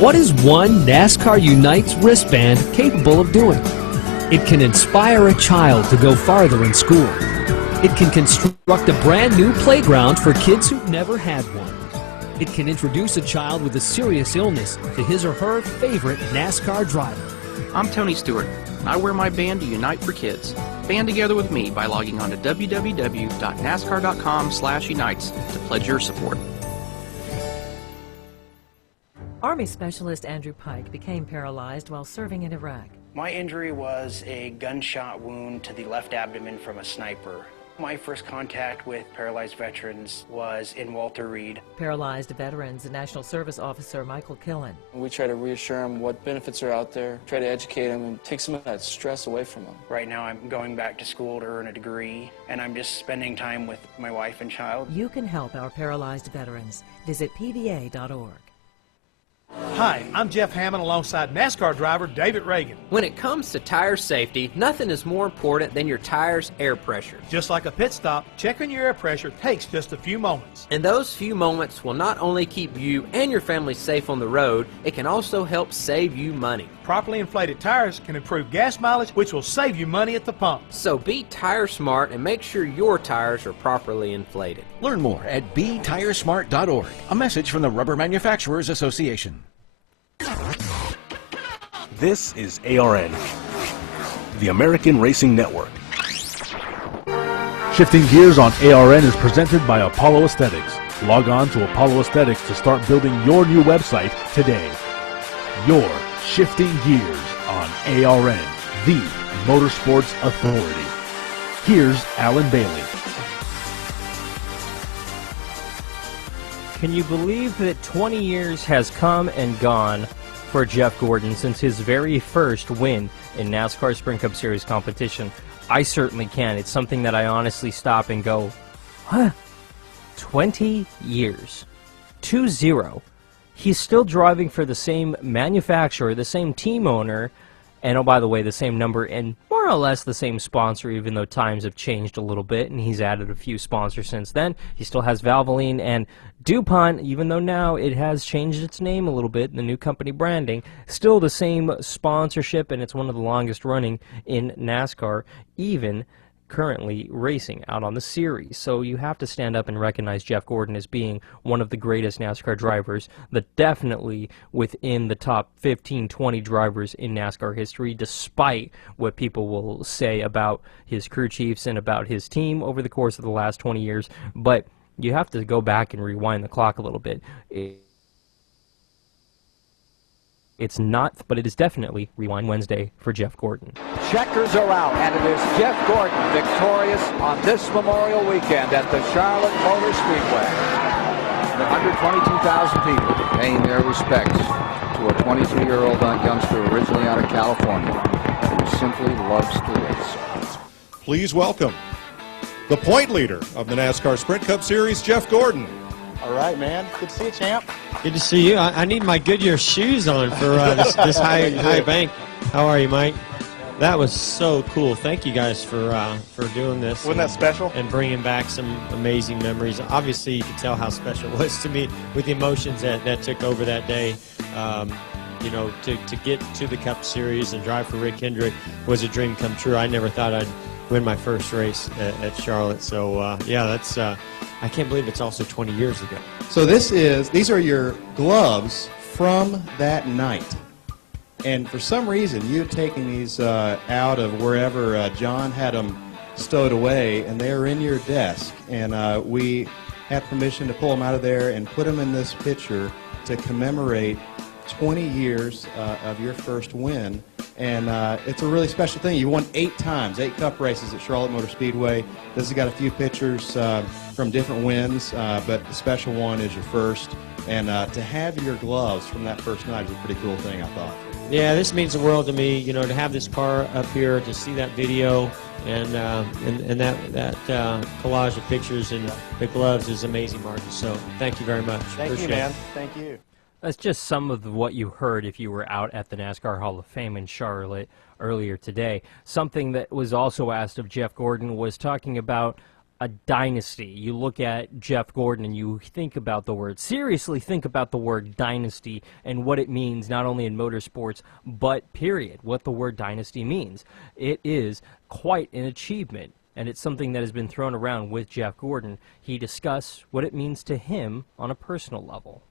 What is one NASCAR Unites wristband capable of doing? It can inspire a child to go farther in school. It can construct a brand new playground for kids who've never had one. It can introduce a child with a serious illness to his or her favorite NASCAR driver. I'm Tony Stewart. I wear my band to Unite for Kids. Band together with me by logging on to www.nascar.com/unites to pledge your support. Army Specialist Andrew Pike became paralyzed while serving in Iraq. My injury was a gunshot wound to the left abdomen from a sniper. My first contact with paralyzed veterans was in Walter Reed. Paralyzed veterans National Service Officer Michael Killen. We try to reassure them what benefits are out there, try to educate them and take some of that stress away from them. Right now I'm going back to school to earn a degree, and I'm just spending time with my wife and child. You can help our paralyzed veterans. Visit pva.org. Hi, I'm Jeff Hammond alongside NASCAR driver David Reagan. When it comes to tire safety, nothing is more important than your tire's air pressure. Just like a pit stop, checking your air pressure takes just a few moments. And those few moments will not only keep you and your family safe on the road, it can also help save you money. Properly inflated tires can improve gas mileage, which will save you money at the pump. So be tire smart and make sure your tires are properly inflated. Learn more at betiresmart.org. A message from the Rubber Manufacturers Association. This is ARN, the American Racing Network. Shifting Gears on ARN is presented by Apollo Aesthetics. Log on to Apollo Aesthetics to start building your new website today. Your Shifting Gears on ARN, the Motorsports Authority. Here's Alan Bailey. Can you believe that 20 years has come and gone for Jeff Gordon since his very first win in NASCAR Sprint Cup Series competition? I certainly can. It's something that I honestly stop and go, huh? 20 years. 2-0. He's still driving for the same manufacturer, the same team owner, and oh, by the way, the same number and more or less the same sponsor, even though times have changed a little bit, and he's added a few sponsors since then. He still has Valvoline and DuPont, even though now it has changed its name a little bit, the new company branding. Still the same sponsorship, and it's one of the longest running in NASCAR, even currently racing out on the series. So you have to stand up and recognize Jeff Gordon as being one of the greatest NASCAR drivers, that definitely within the top 15, 20 drivers in NASCAR history, despite what people will say about his crew chiefs and about his team over the course of the last 20 years. But you have to go back and rewind the clock a little bit. It's not, but it is definitely Rewind Wednesday for Jeff Gordon. Checkers are out, and it is Jeff Gordon victorious on this Memorial Weekend at the Charlotte Motor Speedway. 122,000 people paying their respects to a 23-year-old youngster originally out of California who simply loves to race. Please welcome the point leader of the NASCAR Sprint Cup Series, Jeff Gordon. All right, man. Good to see you, champ. Good to see you. I need my Goodyear shoes on for this high bank. How are you, Mike? That was so cool. Thank you guys for doing this. Wasn't that special? And bringing back some amazing memories. Obviously, you can tell how special it was to me with the emotions that took over that day. You know, to get to the Cup Series and drive for Rick Hendrick was a dream come true. I never thought I'd win my first race at Charlotte. So, yeah, that's I can't believe it's also 20 years ago. So these are your gloves from that night. And for some reason, you had taken these out of wherever John had them stowed away, and they are in your desk. And we had permission to pull them out of there and put them in this picture to commemorate 20 years of your first win. And it's a really special thing. You won 8 times, 8 Cup races at Charlotte Motor Speedway. This has got a few pictures from different wins, but the special one is your first. And to have your gloves from that first night is a pretty cool thing, I thought. Yeah, this means the world to me. You know, to have this car up here, to see that video, and that collage of pictures and the gloves is amazing, Marcus. So thank you very much. Thank you, man. Thank you. That's just some of what you heard if you were out at the NASCAR Hall of Fame in Charlotte earlier today. Something that was also asked of Jeff Gordon was talking about a dynasty. You look at Jeff Gordon and you think about the word, seriously think about the word dynasty and what it means not only in motorsports, but period, what the word dynasty means. It is quite an achievement, and it's something that has been thrown around with Jeff Gordon. He discussed what it means to him on a personal level.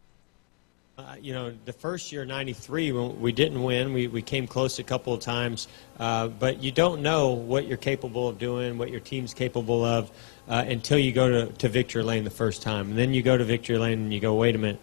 You know, the first year, 93, when we didn't win, we came close a couple of times, but you don't know what you're capable of doing, what your team's capable of, until you go to victory lane the first time. And then you go to victory lane and you go, wait a minute,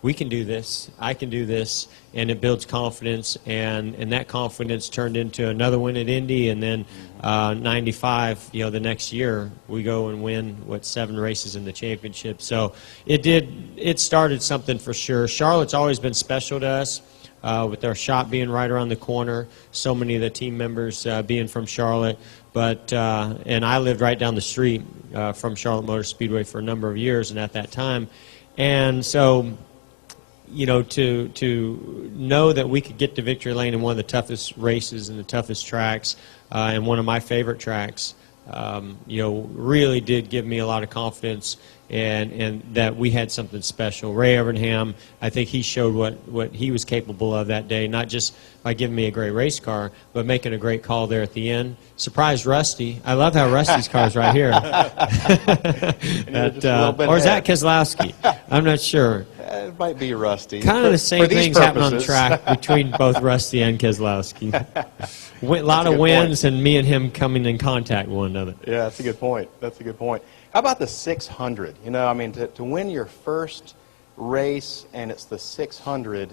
we can do this, I can do this, and it builds confidence, and that confidence turned into another win at Indy, and then 95, you know, the next year, we go and win, 7 races in the championship. So it started something for sure. Charlotte's always been special to us, with our shop being right around the corner, so many of the team members being from Charlotte, but, and I lived right down the street from Charlotte Motor Speedway for a number of years, and at that time, and so you know, to know that we could get to victory lane in one of the toughest races and the toughest tracks, and one of my favorite tracks, you know, really did give me a lot of confidence, and that we had something special. Ray Evernham, I think he showed what he was capable of that day, not just by giving me a great race car, but making a great call there at the end. Surprised Rusty. I love how Rusty's car's right here. Or is that Keselowski? I'm not sure. It might be Rusty. Kind of the same things happen on the track between both Rusty and Keselowski. A lot of wins and me and him coming in contact with one another. Yeah, that's a good point. That's a good point. How about the 600? You know, I mean, to win your first race and it's the 600.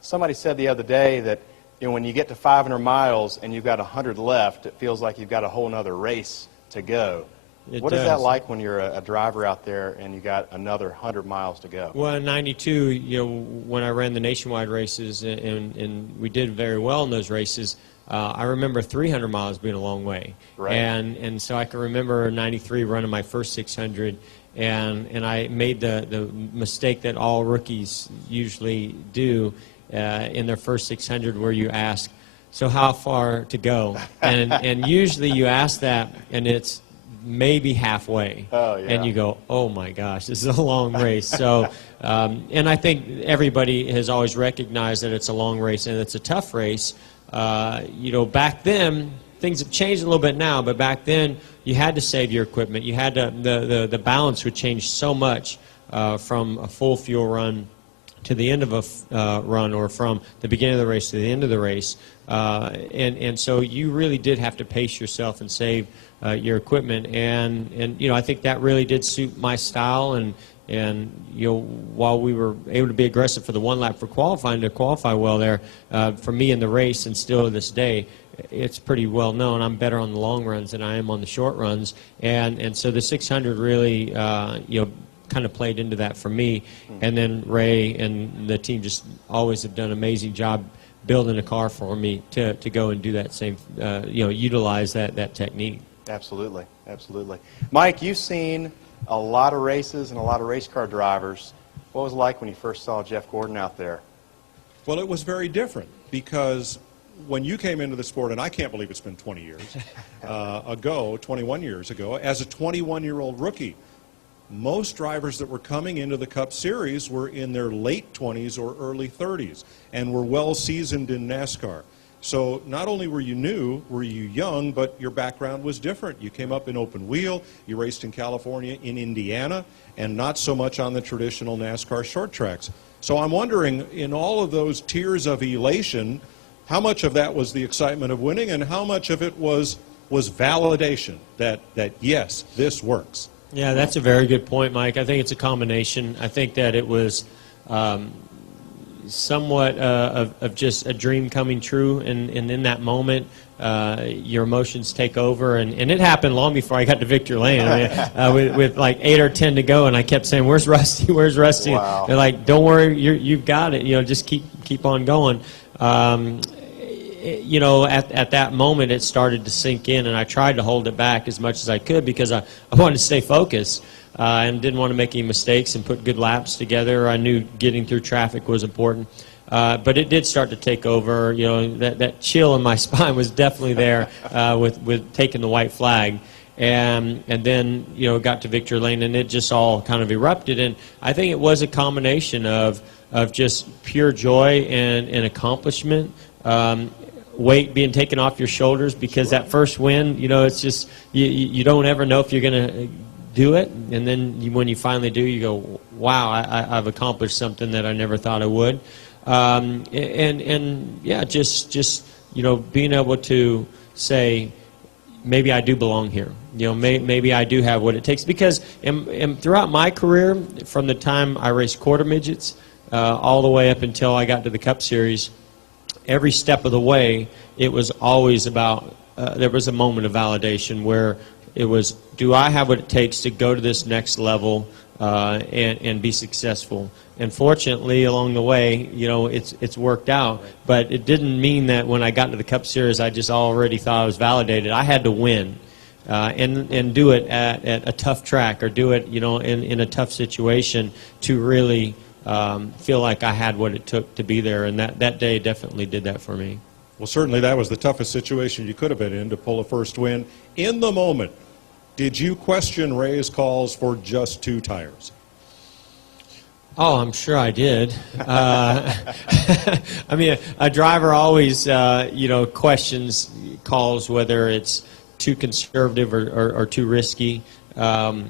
Somebody said the other day that, you know, when you get to 500 miles and you've got 100 left, it feels like you've got a whole other race to go. What is that like when you're a driver out there and you got another 100 miles to go? Well, in '92, you know, when I ran the nationwide races and we did very well in those races, I remember 300 miles being a long way. Right. And so I can remember '93 running my first 600, and I made the mistake that all rookies usually do in their first 600, where you ask, so how far to go? And usually you ask that, and it's maybe halfway. Oh, yeah. And you go, oh my gosh, this is a long race. So, and I think everybody has always recognized that it's a long race and it's a tough race. You know, back then, things have changed a little bit now, but back then you had to save your equipment. You had to, the balance would change so much from a full fuel run to the end of a run, or from the beginning of the race to the end of the race. And so you really did have to pace yourself and save your equipment. And you know, I think that really did suit my style. And you know, while we were able to be aggressive for the one lap for qualifying, to qualify well there, for me in the race, and still to this day, it's pretty well known I'm better on the long runs than I am on the short runs. And so the 600 really, you know, kind of played into that for me. And then Ray and the team just always have done an amazing job building a car for me to go and do that same, you know, utilize that technique. Absolutely, absolutely. Mike, you've seen a lot of races and a lot of race car drivers. What was it like when you first saw Jeff Gordon out there? Well, it was very different, because when you came into the sport, and I can't believe it's been 20 years ago, 21 years ago, as a 21-year-old rookie, most drivers that were coming into the Cup Series were in their late 20s or early 30s and were well seasoned in NASCAR. So not only were you new, were you young, but your background was different. You came up in open wheel, you raced in California, in Indiana, and not so much on the traditional NASCAR short tracks. So I'm wondering, in all of those tears of elation, how much of that was the excitement of winning, and how much of it was validation that yes, this works? Yeah, that's a very good point, Mike. I think it's a combination. I think that it was somewhat of just a dream coming true, and in that moment, your emotions take over, and it happened long before I got to victory lane. I mean, with like 8 or 10 to go, and I kept saying, "Where's Rusty? Where's Rusty?" Wow. They're like, "Don't worry, you've got it. You know, just keep on going." You know, at that moment, it started to sink in, and I tried to hold it back as much as I could, because I wanted to stay focused and didn't want to make any mistakes and put good laps together. I knew getting through traffic was important. But it did start to take over. You know, that chill in my spine was definitely there with taking the white flag. And then, you know, got to victory lane, and it just all kind of erupted. And I think it was a combination of just pure joy and accomplishment. Weight being taken off your shoulders, because that first win, you know, it's just, you don't ever know if you're going to do it. And then when you finally do, you go, wow, I've accomplished something that I never thought I would. And yeah, just you know, being able to say, maybe I do belong here. You know, maybe I do have what it takes. Because throughout my career, from the time I raced quarter midgets all the way up until I got to the Cup Series, every step of the way, it was always about, there was a moment of validation where it was, do I have what it takes to go to this next level and be successful? And fortunately, along the way, you know, it's worked out. But it didn't mean that when I got to the Cup Series, I just already thought I was validated. I had to win and do it at a tough track, or do it, you know, in a tough situation to really feel like I had what it took to be there, and that day definitely did that for me. Well, certainly that was the toughest situation you could have been in to pull a first win. In the moment, did you question Ray's calls for just 2 tires? Oh, I'm sure I did. I mean, a driver always, questions calls whether it's too conservative or too risky. I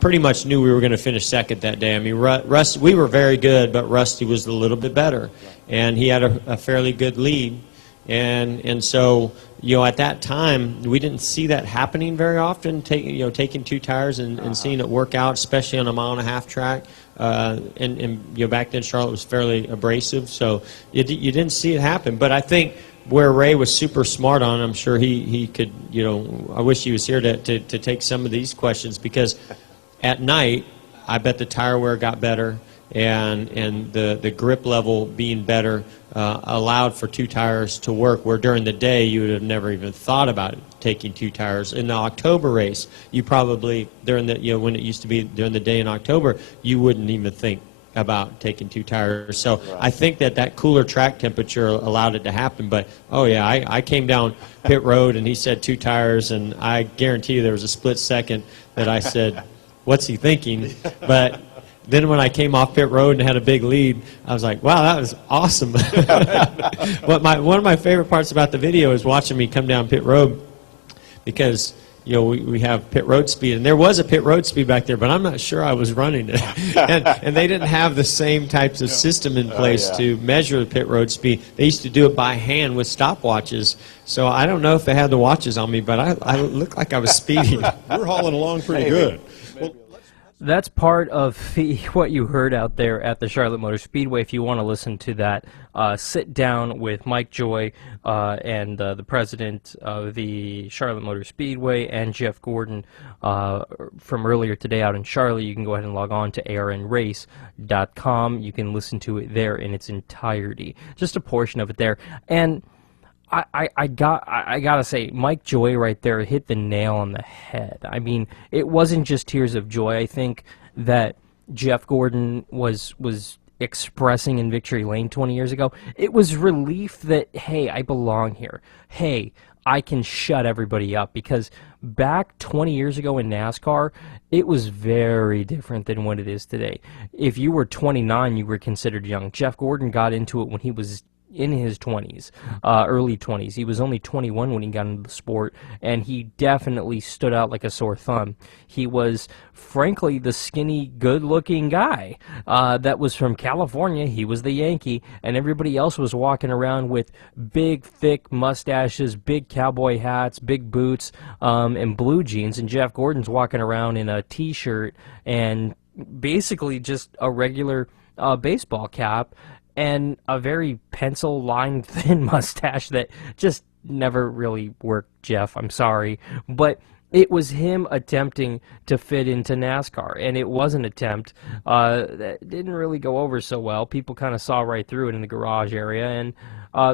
pretty much knew we were going to finish second that day. I mean, Rusty, we were very good, but Rusty was a little bit better, and he had a fairly good lead. And so, at that time, we didn't see that happening very often, taking 2 tires and seeing it work out, especially on a 1.5-mile track. And back then, Charlotte was fairly abrasive, so you didn't see it happen. But I think where Ray was super smart on, I'm sure he could, I wish he was here to take some of these questions, because at night, I bet the tire wear got better, and the grip level being better allowed for 2 tires to work, where during the day you would have never even thought about taking 2 tires. In the October race, you probably, during the, when it used to be during the day in October, you wouldn't even think about taking 2 tires. So right. I think that cooler track temperature allowed it to happen. But, oh yeah, I came down pit road and he said 2 tires, and I guarantee you there was a split second that I said, what's he thinking? But then when I came off pit road and had a big lead, I was like, wow, that was awesome. One of my favorite parts about the video is watching me come down pit road, because we have pit road speed, and there was a pit road speed back there, but I'm not sure I was running it. and they didn't have the same types of system in place to measure the pit road speed. They used to do it by hand with stopwatches. So I don't know if they had the watches on me, but I looked like I was speeding. We're hauling along pretty good. That's part of what you heard out there at the Charlotte Motor Speedway. If you want to listen to that, sit down with Mike Joy and the president of the Charlotte Motor Speedway, and Jeff Gordon from earlier today out in Charlotte. You can go ahead and log on to arnrace.com. You can listen to it there in its entirety. Just a portion of it there. And I gotta say, Mike Joy right there hit the nail on the head. I mean, it wasn't just tears of joy. I think that Jeff Gordon was expressing in Victory Lane 20 years ago. It was relief that, hey, I belong here. Hey, I can shut everybody up, because back 20 years ago in NASCAR, it was very different than what it is today. If you were 29, you were considered young. Jeff Gordon got into it when he was in his 20s, early 20s. He was only 21 when he got into the sport, and he definitely stood out like a sore thumb. He was, frankly, the skinny, good-looking guy that was from California. He was the Yankee, and everybody else was walking around with big, thick mustaches, big cowboy hats, big boots, and blue jeans, and Jeff Gordon's walking around in a T-shirt and basically just a regular baseball cap, and a very pencil-lined thin mustache that just never really worked, Jeff. I'm sorry. But it was him attempting to fit into NASCAR, and it was an attempt that didn't really go over so well. People kind of saw right through it in the garage area, and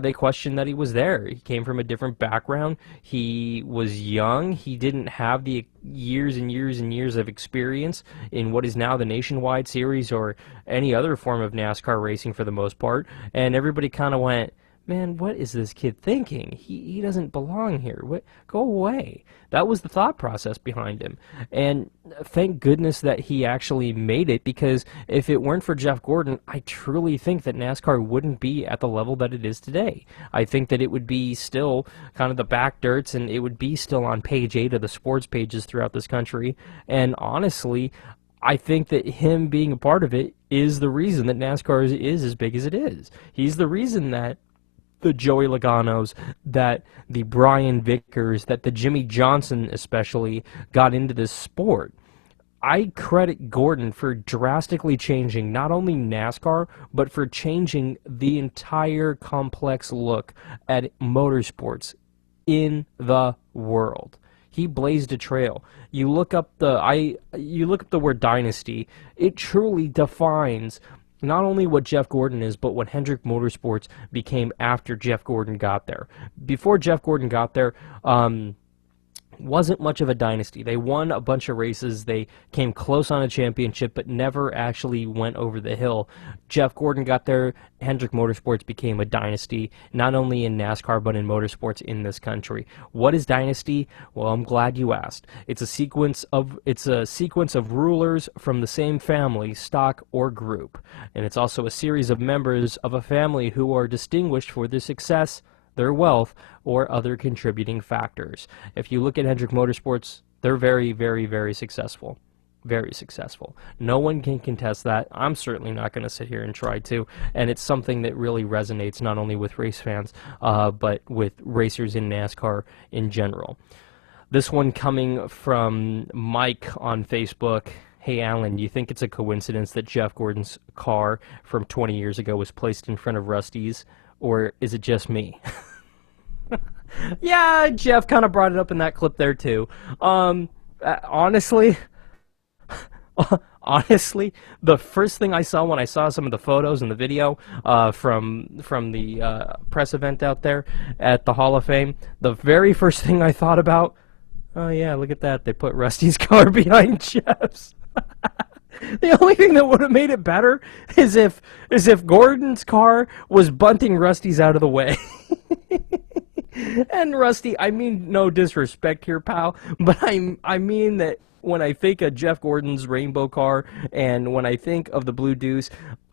they questioned that he was there. He came from a different background. He was young. He didn't have the years and years and years of experience in what is now the Nationwide Series or any other form of NASCAR racing for the most part, and everybody kind of went, man, what is this kid thinking? He doesn't belong here. Go away. That was the thought process behind him. And thank goodness that he actually made it, because if it weren't for Jeff Gordon, I truly think that NASCAR wouldn't be at the level that it is today. I think that it would be still kind of the back dirts, and it would be still on page 8 of the sports pages throughout this country. And honestly, I think that him being a part of it is the reason that NASCAR is as big as it is. He's the reason that the Joey Logano's, that the Brian Vickers, that the Jimmy Johnson especially got into this sport. I credit Gordon for drastically changing not only NASCAR, but for changing the entire complex look at motorsports in the world. He blazed a trail. You look up the word dynasty, it truly defines not only what Jeff Gordon is, but what Hendrick Motorsports became after Jeff Gordon got there. Before Jeff Gordon got there, wasn't much of a dynasty. They won a bunch of races. They came close on a championship, but never actually went over the hill. Jeff Gordon got there. Hendrick Motorsports became a dynasty, not only in NASCAR, but in motorsports in this country. What is dynasty? Well, I'm glad you asked. It's a sequence of rulers from the same family, stock, or group. And it's also a series of members of a family who are distinguished for their success, their wealth, or other contributing factors. If you look at Hendrick Motorsports, they're very, very, very successful. Very successful. No one can contest that. I'm certainly not going to sit here and try to. And it's something that really resonates not only with race fans, but with racers in NASCAR in general. This one coming from Mike on Facebook. Hey, Alan, do you think it's a coincidence that Jeff Gordon's car from 20 years ago was placed in front of Rusty's? Or is it just me? Yeah, Jeff kind of brought it up in that clip there too. Honestly, the first thing I saw when I saw some of the photos and the video from the press event out there at the Hall of Fame, the very first thing I thought about, oh yeah, look at that, they put Rusty's car behind Jeff's. The only thing that would have made it better is if Gordon's car was bunting Rusty's out of the way. And Rusty, I mean no disrespect here, pal, but I mean that when I think of Jeff Gordon's rainbow car and when I think of the Blue Deuce,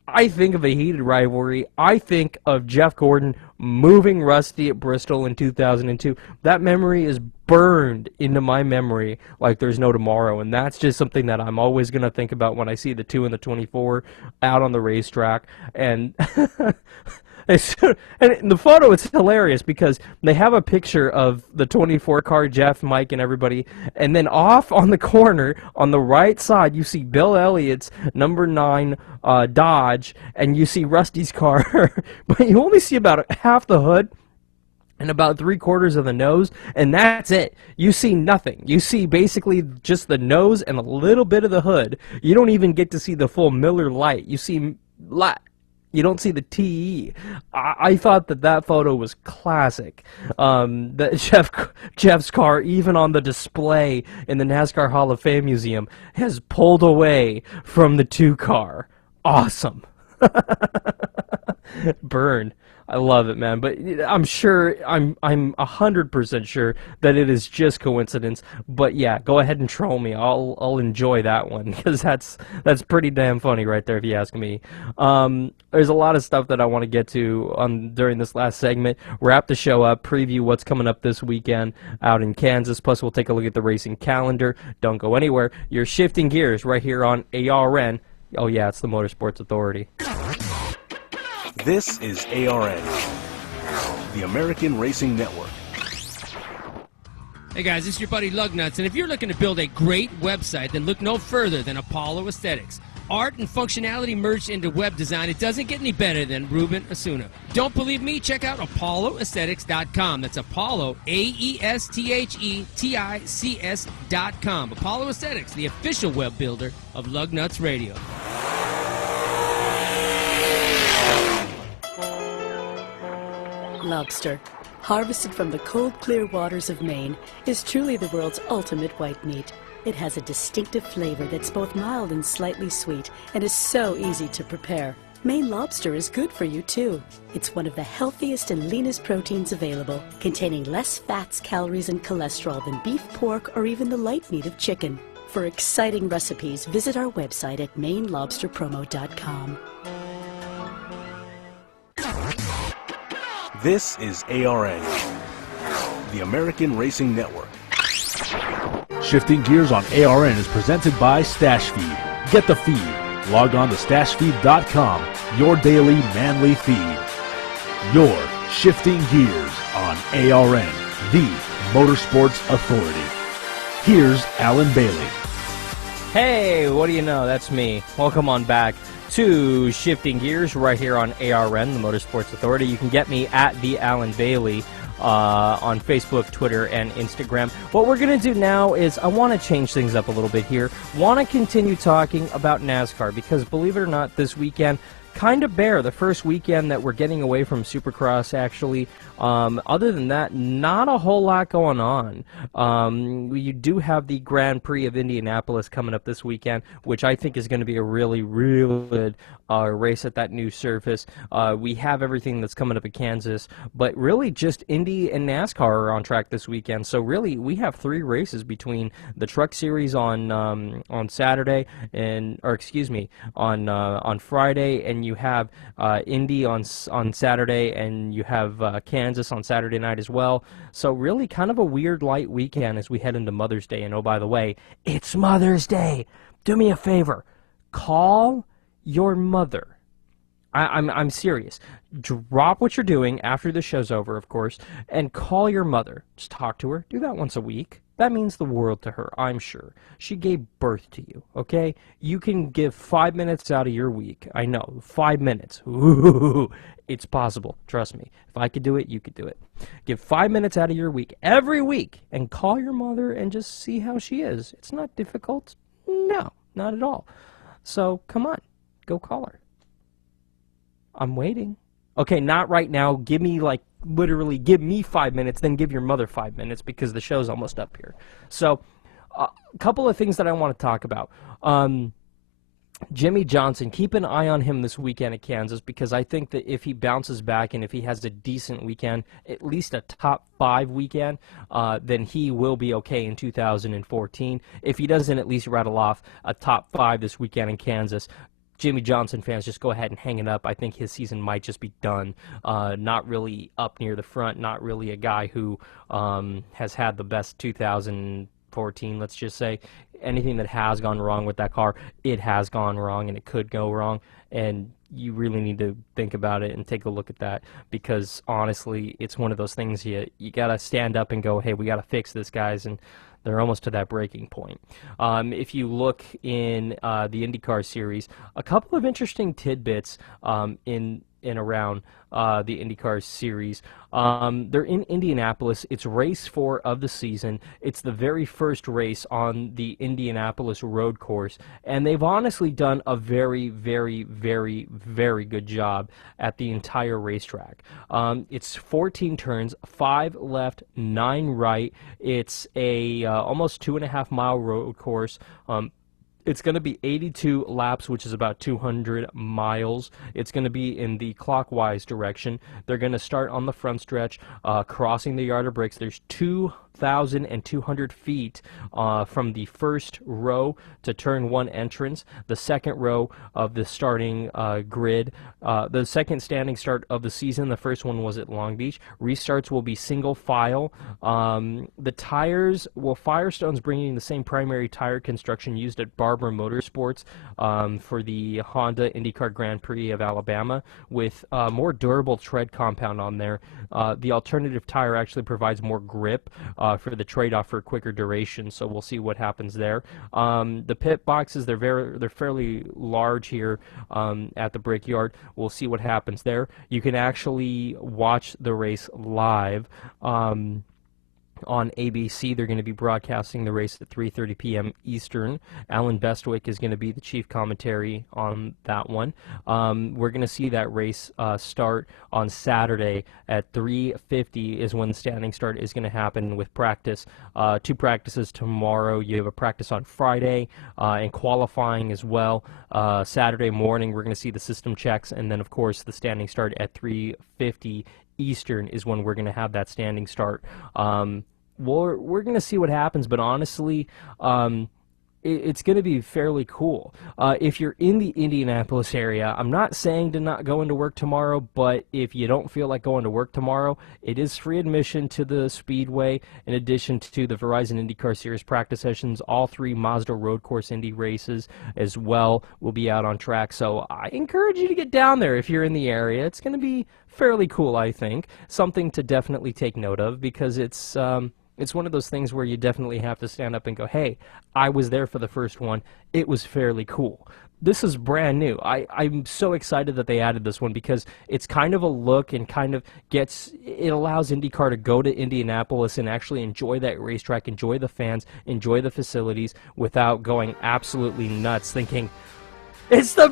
I think of a heated rivalry. I think of Jeff Gordon moving Rusty at Bristol in 2002. That memory is burned into my memory like there's no tomorrow, and that's just something that I'm always going to think about when I see the 2 and the 24 out on the racetrack. And and the photo, it's hilarious because they have a picture of the 24 car, Jeff, Mike, and everybody, and then off on the corner on the right side you see Bill Elliott's number 9 Dodge, and you see Rusty's car, but you only see about half the hood and about 3/4 of the nose, and that's it. You see nothing. You see basically just the nose and a little bit of the hood. You don't even get to see the full Miller Lite. You see light. You don't see the TE. I thought that photo was classic. That Jeff's car, even on the display in the NASCAR Hall of Fame Museum, has pulled away from the 2 car. Awesome. Burn. I love it, man. But I'm sure, I'm 100% sure that it is just coincidence. But yeah, go ahead and troll me. I'll enjoy that one because that's pretty damn funny right there, if you ask me. There's a lot of stuff that I want to get to during this last segment. Wrap the show up, preview what's coming up this weekend out in Kansas. Plus, we'll take a look at the racing calendar. Don't go anywhere. You're shifting gears right here on ARN. Oh yeah, it's the Motorsports Authority. This is ARN, the American Racing Network. Hey guys, this is your buddy Lugnuts, and if you're looking to build a great website, then look no further than Apollo Aesthetics. Art and functionality merged into web design. It doesn't get any better than Ruben Asuna. Don't believe me? Check out ApolloAesthetics.com. That's Apollo, AESTHETICS.com. Apollo Aesthetics, the official web builder of Lugnuts Radio. Lobster, harvested from the cold, clear waters of Maine, is truly the world's ultimate white meat. It has a distinctive flavor that's both mild and slightly sweet, and is so easy to prepare. Maine lobster is good for you, too. It's one of the healthiest and leanest proteins available, containing less fats, calories, and cholesterol than beef, pork, or even the light meat of chicken. For exciting recipes, visit our website at mainelobsterpromo.com. This is ARN, the American Racing Network. Shifting Gears on ARN is presented by Stash Feed. Get the feed. Log on to stashfeed.com, your daily manly feed. You're Shifting Gears on ARN, the Motorsports Authority. Here's Alan Bailey. Hey, what do you know? That's me. Welcome on back to Shifting Gears right here on ARN, the Motorsports Authority. You can get me at the Alan Bailey on Facebook, Twitter, and Instagram. What we're going to do now is I want to change things up a little bit here. Want to continue talking about NASCAR because, believe it or not, this weekend, kind of bare. The first weekend that we're getting away from Supercross, actually, Other than that, not a whole lot going on. You do have the Grand Prix of Indianapolis coming up this weekend, which I think is going to be a really, really good race at that new surface. We have everything that's coming up at Kansas, but really just Indy and NASCAR are on track this weekend. So really, we have 3 races between the Truck Series on Saturday on Friday, and you have Indy on Saturday, and you have Kansas on Saturday night as well. So really kind of a weird light weekend as we head into Mother's Day. And oh, by the way, it's Mother's Day. Do me a favor. Call your mother. I'm serious. Drop what you're doing after the show's over, of course, and call your mother. Just talk to her. Do that once a week. That means the world to her, I'm sure. She gave birth to you, okay? You can give 5 minutes out of your week. I know, 5 minutes. Ooh, it's possible. Trust me. If I could do it, you could do it. Give 5 minutes out of your week, every week, and call your mother and just see how she is. It's not difficult. No, not at all. So, come on. Go call her. I'm waiting. Okay, not right now. Give me, literally give me 5 minutes, then give your mother 5 minutes because the show's almost up here. So, a couple of things that I want to talk about. Jimmy Johnson, keep an eye on him this weekend at Kansas because I think that if he bounces back and if he has a decent weekend, at least a top 5 weekend, then he will be okay in 2014. If he doesn't at least rattle off a top 5 this weekend in Kansas, Jimmy Johnson fans, just go ahead and hang it up. I think his season might just be done. Not really up near the front, not really a guy who has had the best 2014, let's just say. Anything that has gone wrong with that car, it has gone wrong and it could go wrong. And you really need to think about it and take a look at that because, honestly, it's one of those things you got to stand up and go, hey, we got to fix this, guys. And they're almost to that breaking point. If you look in the IndyCar series, a couple of interesting tidbits in around the IndyCar series. They're in Indianapolis. It's race 4 of the season. It's the very first race on the Indianapolis road course, and they've honestly done a very, very, very, very good job at the entire racetrack. It's 14 turns, 5 left, 9 right. It's a almost 2.5 mile road course. It's going to be 82 laps, which is about 200 miles. It's going to be in the clockwise direction. They're going to start on the front stretch, crossing the yard of bricks. There's 2,200 feet from the first row to turn 1 entrance. The second row of the starting grid. The second standing start of the season, the first one was at Long Beach. Restarts will be single file. The tires, well, Firestone's bringing the same primary tire construction used at Barber Motorsports for the Honda IndyCar Grand Prix of Alabama with more durable tread compound on there. The alternative tire actually provides more grip for the trade-off for quicker duration, so we'll see what happens there. The pit boxes, they're fairly large here at the Brickyard. We'll see what happens there. You can actually watch the race live on ABC. They're going to be broadcasting the race at 3:30 p.m. Eastern. Alan Bestwick is going to be the chief commentary on that one. We're going to see that race start on Saturday at 3:50 is when the standing start is going to happen with practice. 2 practices tomorrow. You have a practice on Friday and qualifying as well. Saturday morning we're going to see the system checks, and then of course the standing start at 3:50 Eastern is when we're going to have that standing start. We're going to see what happens, but honestly, it's going to be fairly cool. If you're in the Indianapolis area, I'm not saying to not go into work tomorrow, but if you don't feel like going to work tomorrow, it is free admission to the Speedway, in addition to the Verizon IndyCar Series practice sessions. All 3 Mazda Road Course Indy races as well will be out on track, so I encourage you to get down there if you're in the area. It's going to be fairly cool, I think. Something to definitely take note of because it's one of those things where you definitely have to stand up and go, hey, I was there for the first one. It was fairly cool. This is brand new. I'm so excited that they added this one because it's kind of a look and kind of it allows IndyCar to go to Indianapolis and actually enjoy that racetrack, enjoy the fans, enjoy the facilities without going absolutely nuts thinking, it's the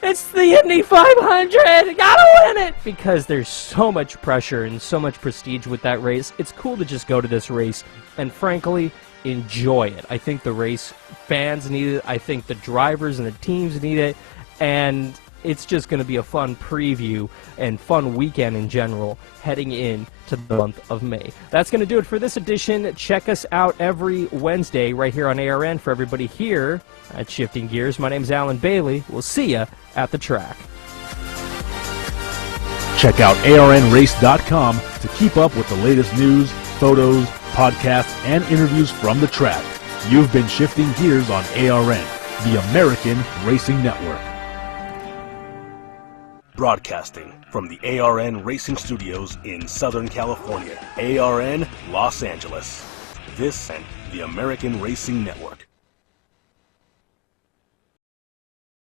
It's the Indy 500! Gotta win it! Because there's so much pressure and so much prestige with that race. It's cool to just go to this race and, frankly, enjoy it. I think the race fans need it. I think the drivers and the teams need it. And it's just going to be a fun preview and fun weekend in general heading in to the month of May. That's going to do it for this edition. Check us out every Wednesday right here on ARN. For everybody here at Shifting Gears, my name's Alan Bailey. We'll see you at the track. Check out arnrace.com to keep up with the latest news, photos, podcasts, and interviews from the track. You've been Shifting Gears on ARN, the American Racing Network. Broadcasting from the ARN Racing Studios in Southern California, ARN Los Angeles. This and the American Racing Network.